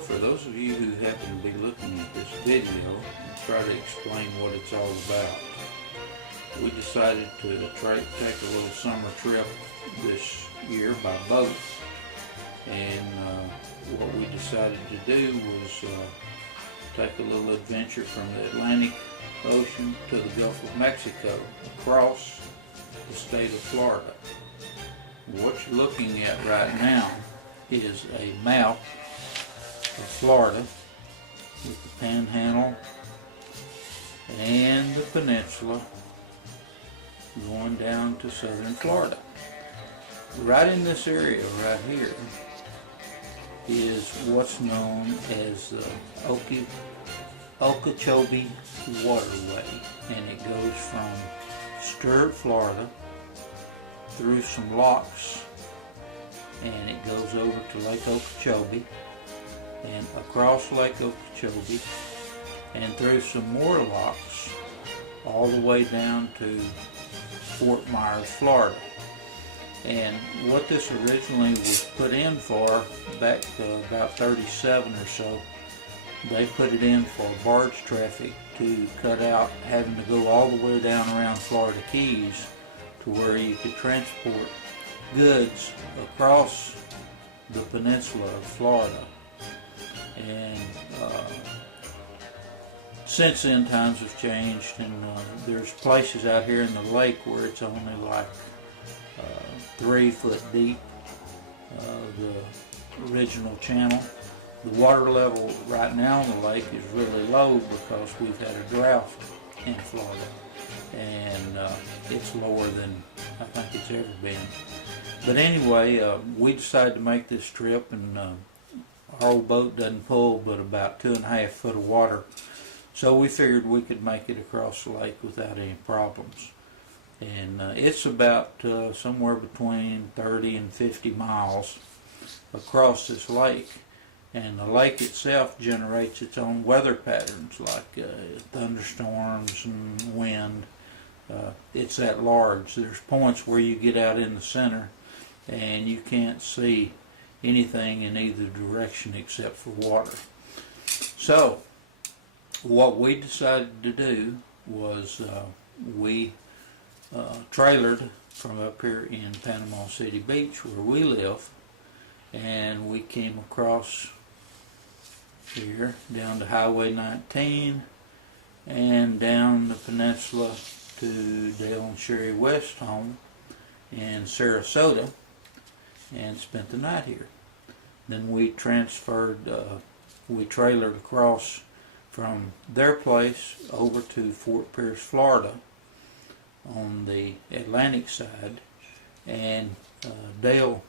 for those of you who happen to be looking at this video, I'll try to explain what it's all about. We decided to take a little summer trip this year by boat, and what we decided to do was take a little adventure from the Atlantic Ocean to the Gulf of Mexico across the state of Florida. What you're looking at right now is a map of Florida with the Panhandle and the peninsula going down to southern Florida. Right in this area right here is what's known as the Okeechobee Waterway, and it goes from Stuart, Florida, through some locks, and it goes over to Lake Okeechobee and across Lake Okeechobee and through some more locks all the way down to Fort Myers, Florida. And what this originally was put in for back about 37 or so, they put it in for barge traffic to cut out having to go all the way down around Florida Keys to where you could transport goods across the peninsula of Florida. And since then times have changed, and there's places out here in the lake where it's only like 3 foot deep, the original channel. The water level right now in the lake is really low because we've had a drought in Florida, and it's lower than I think it's ever been. But anyway, we decided to make this trip, and our old boat doesn't pull but about 2.5 foot of water, so we figured we could make it across the lake without any problems. And it's about somewhere between 30 and 50 miles across this lake, and the lake itself generates its own weather patterns like thunderstorms and wind. It's that large. There's points where you get out in the center and you can't see anything in either direction except for water. So what we decided to do was we trailered from up here in Panama City Beach where we live, and we came across here down to Highway 19 and down the peninsula to Dale and Sherry West's home in Sarasota and spent the night here. Then we we trailered across from their place over to Fort Pierce, Florida on the Atlantic side, and Dale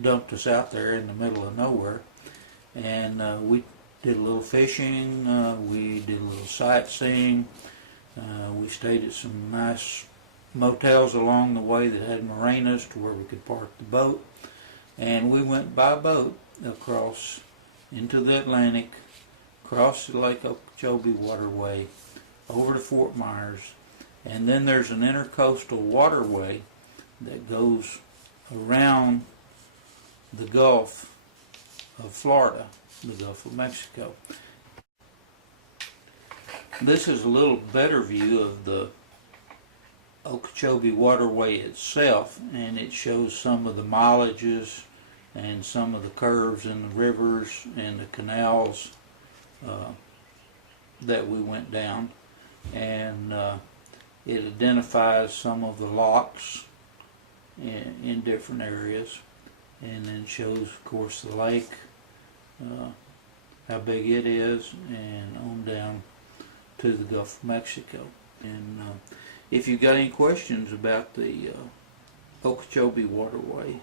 dumped us out there in the middle of nowhere, and we did a little fishing, we did a little sightseeing, we stayed at some nice motels along the way that had marinas to where we could park the boat, and we went by boat across into the Atlantic, across the Lake Okeechobee Waterway, over to Fort Myers, and then there's an intercoastal waterway that goes around the Gulf of Florida, the Gulf of Mexico. This is a little better view of the Okeechobee Waterway itself, and it shows some of the mileages and some of the curves in the rivers and the canals that we went down, and it identifies some of the locks in different areas, and then shows, of course, the lake, how big it is, and on down to the Gulf of Mexico. And if you've got any questions about the Okeechobee Waterway,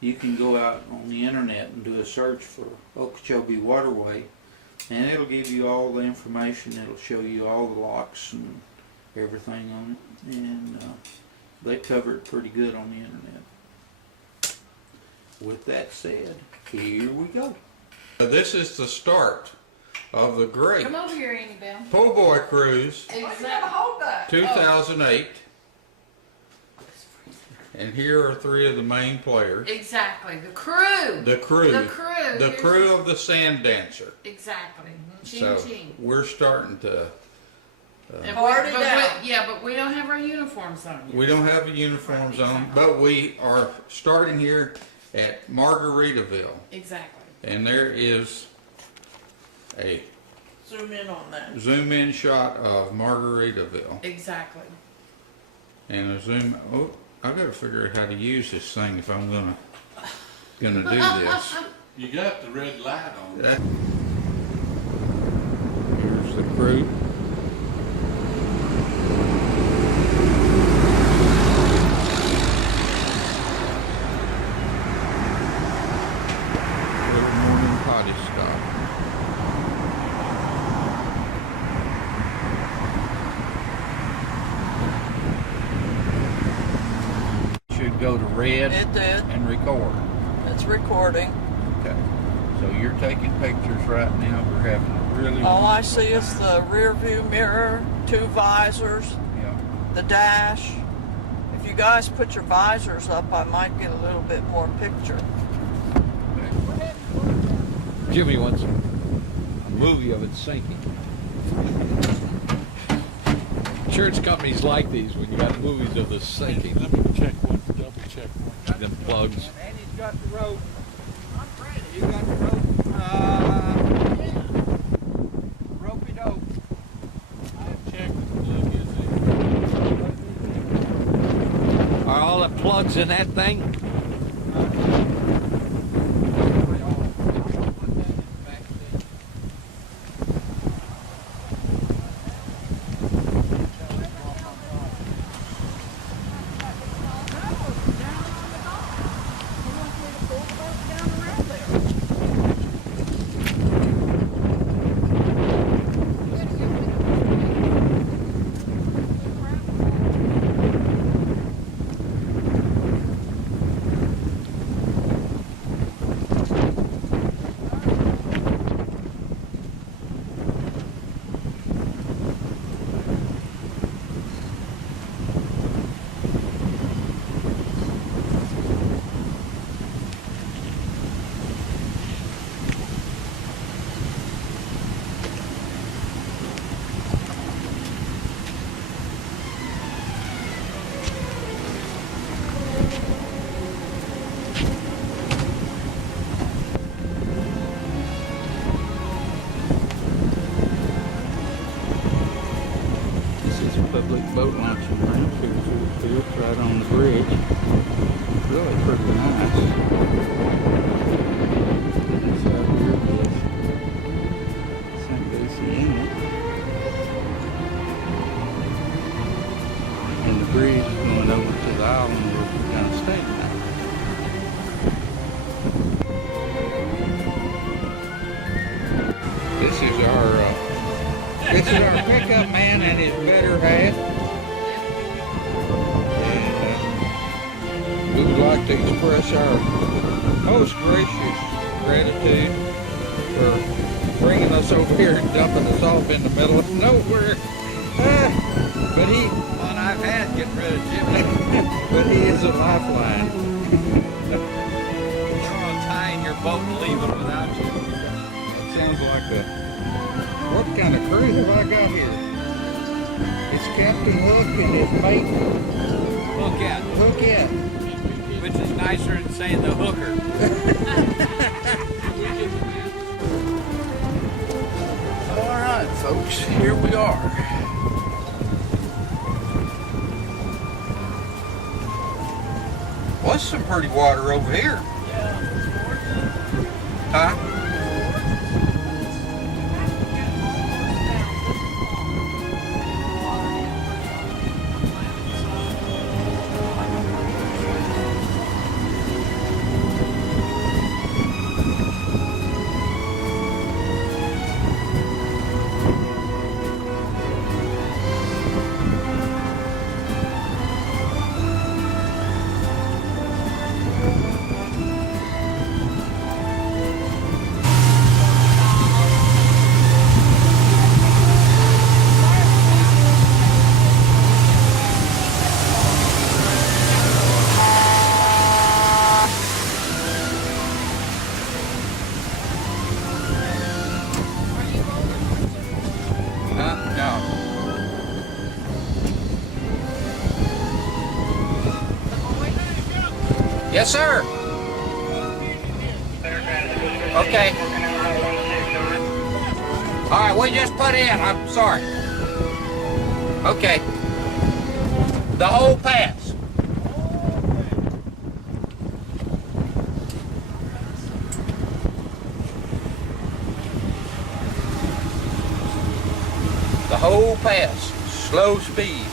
you can go out on the internet and do a search for Okeechobee Waterway, and it'll give you all the information. It'll show you all the locks and everything on it, and they cover it pretty good on the internet. With that said, here we go. This is the start of the great Come over here, Annie Bell. Pool Boy Cruise Exactly. 2008. And here are three of the main players. Exactly. The crew. The crew. The crew. The crew of the Sand Dancer. Exactly. Ching, So ching. we're starting to. But we don't have our uniforms on yet. We don't have uniforms on, but we are starting here at Margaritaville. Exactly. And there is a Zoom in on that. zoom in shot of Margaritaville. Exactly. And a zoom, oh, I gotta figure out how to use this thing if I'm gonna do this. You got the red light on. Here's the crew. Little morning potty stop. Should go to red It did. and record. It's recording. Okay. So you're taking pictures right now. We're having a really All I wonderful see is time. the rear view mirror, 2 visors, Yeah. the dash. If you guys put your visors up, I might get a little bit more picture. Jimmy wants a movie of it sinking. Insurance companies like these when you got movies of the sinking. Let me check one, double check one. Them plugs. And he's got the rope. I'm ready. You got the rope. Ropey dope. I'll check the plug is Are all the plugs in that thing? Public boat launching range. Here's the right on the bridge. Really pretty nice. This out here is St. Luciana. And the bridge is going over to the island where we're going to stay tonight. This is our pickup man and his better half. And we would like to express our most gracious gratitude for bringing us over here and dumping us off in the middle of nowhere. But he, Fun I've had getting rid of Jimmy. but he is a lifeline. You're on tying your boat and leaving without you. It sounds like a, what kind of crew have I got here? It's Captain Hook and his mate Hookette, Hookette. which is nicer than saying the hooker. All right, folks, here we are. Well, there's some pretty water over here. Huh? Yes, sir. Okay. All right, we just put in. I'm sorry. Okay. The whole pass. The whole pass. Slow speed.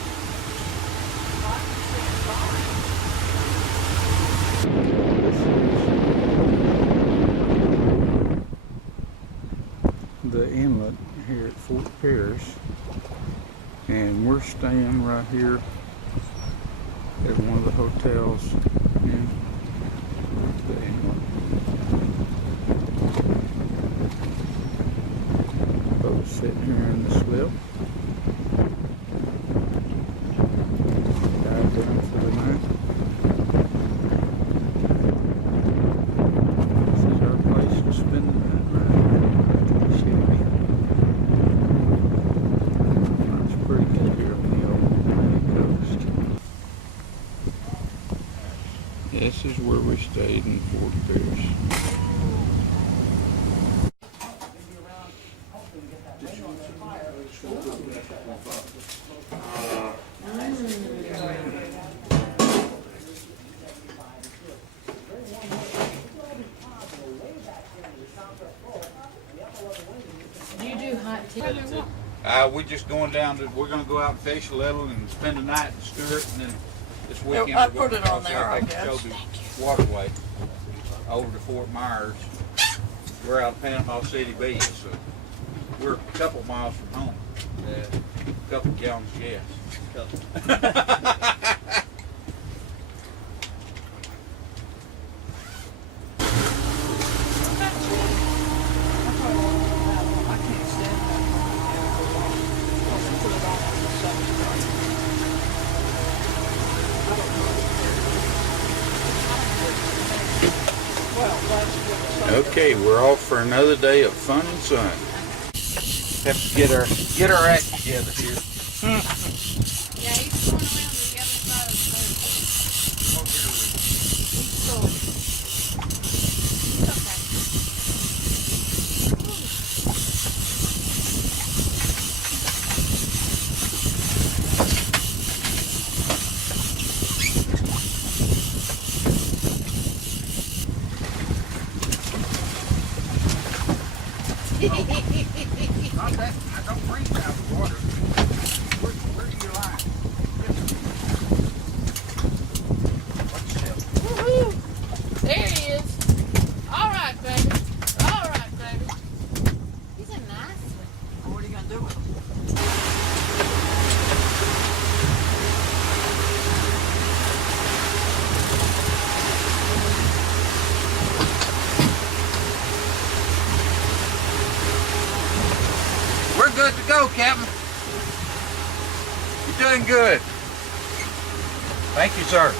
The inlet here at Fort Pierce, and we're staying right here at one of the hotels in the inlet. Boats sitting here in the slip. Dive down for the night. This is our place to spend the night right here. It's pretty good here on the old coast. This is where we stayed in Fort Pierce. You do hot tea. We're just going down to, we're going to go out and fish a little and spend the night in Stuart, and then this weekend I we're put going it on to there, I Lake guess. Okeechobee Waterway over to Fort Myers. We're out of Panama City Beach, so we're a couple miles from home. A couple gallons of gas. Okay, we're off for another day of fun and sun. Have to get our act together here. Yeah, he's going around the other side of the boat. He's going. It's okay. I don't bring out the water. Where do you lie? Woohoo! There he is. All right, baby. All right, baby. He's a nice one. What are you gonna do with them? We're good to go, Captain. You're doing good. Thank you, sir.